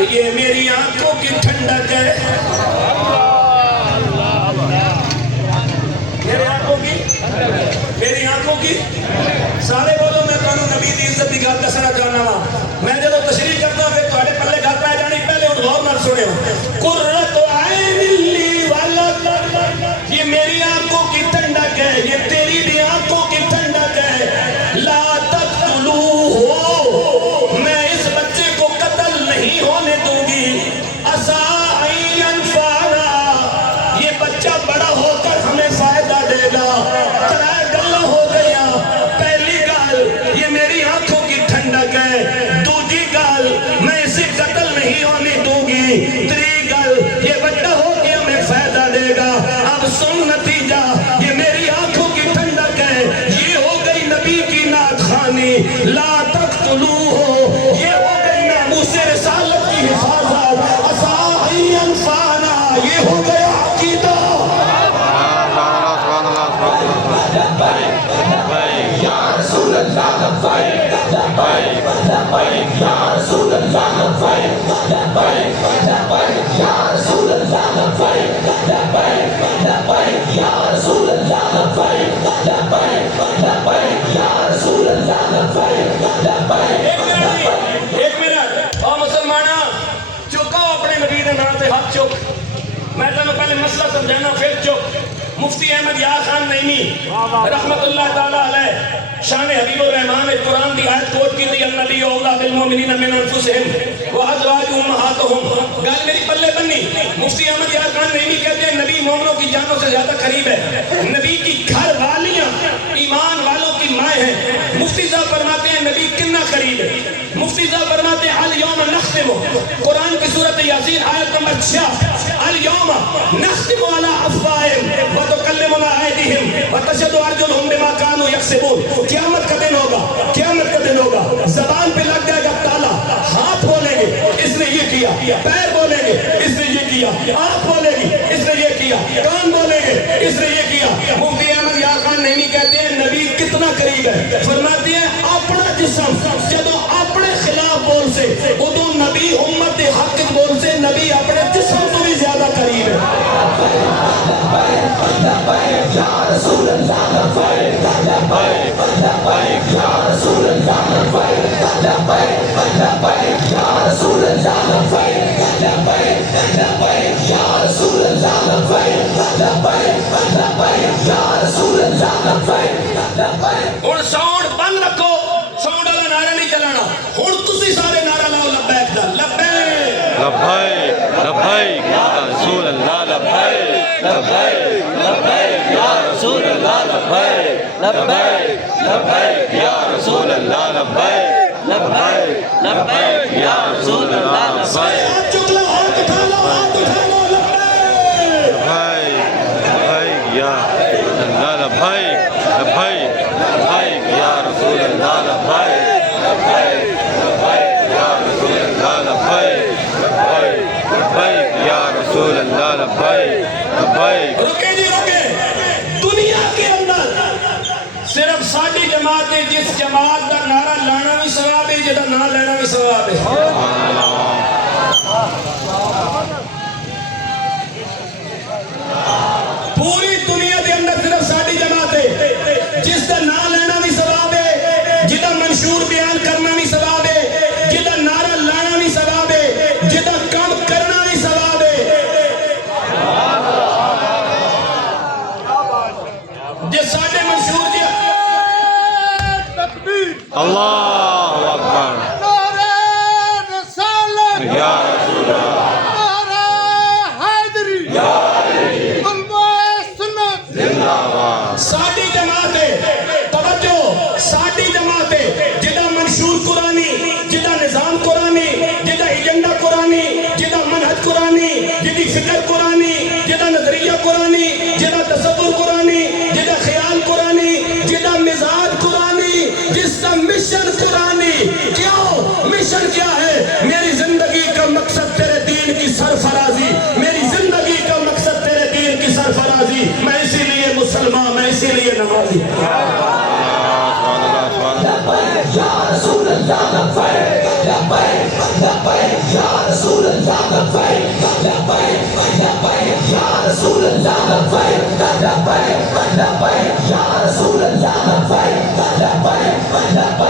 کہ یہ میری آنکھوں کی ٹھنڈک ہے، میری آنکھوں کی سارے بولو میں تمہیں نبی دی عزت دی گل دسنا چاہنا وا میں جدو تشریح کرتا ہوں پھر تھوڑے پلے گل پہ جانی پہلے ہوں غور نال سنو قرۃ عین لی ولک یہ میری آنکھوں کی ٹھنڈک ہے یہ تیری بھی آنکھوں کی ٹھنڈک ہے لا تقتلوہ میں اس بچے کو قتل نہیں ہونے دوں گی عسیٰ ان ینفعنا یہ بچہ بڑا ہو کر ہمیں فائدہ دے گا یہ میری آنکھوں کی ٹھنڈک ہے دوسری گل میں اسے قتل نہیں ہونے دوں گی تیسری گل یہ بڑا ہو کے ہمیں فائدہ دے گا اب سن نتیجہ یہ میری آنکھوں کی ٹھنڈک ہے یہ ہو گئی نبی کی نعت خوانی لا تقتلوہ یہ ہو گئی ناموس رسالت کی حفاظت عسیٰ ان ینفعنا یہ ہو گیا عقیدہ یا رسول اللہ لبیک لبیک لبیک یا رسول اللہ لبیک لبیک لبیک یا رسول اللہ لبیک لبیک لبیک یا رسول اللہ لبیک لبیک لبیک یا رسول اللہ لبیک لبیک ایک منٹ او مسلمانہ چکاؤ اپنے نبی دے نام تے ہاتھ چک میں تمہیں پہلے مسئلہ سمجھانا پھر چک مفتی احمد یار خان نعیمی رحمت اللہ تعالیٰ علیہ شان حبیب الرحمان قرآن دی آیت کوٹ کی دی النبی اولا بالمومنین من انفسہم وازواج امہاتہم گل میری پلے بنی مفتی احمد یار خان نعیمی کہتے ہیں نبی مومنوں کی جانوں سے زیادہ قریب ہے نبی کی گھر والیاں ایمان والوں کی مائیں ہیں مفتی صاحب فرماتے ہیں نبی کتنا قریب ہے مفتی صاحب فرماتے ہیں الیوم نختم قرآن کی سورۃ یاسین آیت نمبر 6 الیوم نختم علی افواہہم وتکلمنا ایدیہم وتشہد ارجلہم بما کانوا یکسبون قیامت کا دن ہوگا قیامت کا دن ہوگا زبان پہ لگ جائے گا تالا ہاتھ بولیں گے اس نے یہ کیا پیر بولیں گے اس نے یہ کیا آنکھ بولے گی اس نے یہ کیا کان بولیں گے اس نے یہ کیا مفتی احمد یار خان نعیمی کہتے ہیں نبی کتنا قریب ہے فرماتے ہیں اپنا جسم جدو اپنے خلاف بول سے ادو نبی امت حق بول سے نبی اپنے جسم تو بھی زیادہ قریب ہے یا رسول اللہ لبیک لبیک لبیک یا رسول اللہ لبیک لبیک لبیک یا رسول اللہ لبیک لبیک لبیک یا رسول اللہ لبیک لبیک لبیک یا رسول اللہ لبیک لبیک اور ساؤنڈ بند رکھو ساؤنڈ والا نعرہ نہیں چلانا ہن تسی سارے نعرہ لاؤ لبیک دا لبیک لبیک لبیک یا رسول اللہ لبیک لبیک لبیک یا رسول اللہ لبیک لبیک لبیک یا رسول اللہ لبیک لبیک لبیک یا رسول اللہ لبیک چک لو ہاتھ اٹھا لو لبیک لبیک یا اللہ لبیک لبیک لبیک یا رسول اللہ لبیک لبیک لبیک یا رسول اللہ لبیک لبیک لبیک یا رسول اللہ لبیک لبیک رکے جی رکے دنیا کے اندر صرف ساڑھی جماعت ہے جس جماعت کا نعرہ لانا بھی ثواب ہے جدا نہ لینا بھی ثواب ہے پوری دنیا کے اندر صرف ساڑھی جماعت ہے جس کا نہ لینا بھی ثواب ہے جدا منشور بیان کرنا بھی ثواب ہے جدا نعرہ لانا بھی ثواب ہے جدا کام کرنا بھی ثواب ہے جس ساڑھے منشور جی اللہ اکبر رسول اللہ لبیک لبیک لبیک یا رسول اللہ لبیک لبیک لبیک یا رسول اللہ لبیک لبیک لبیک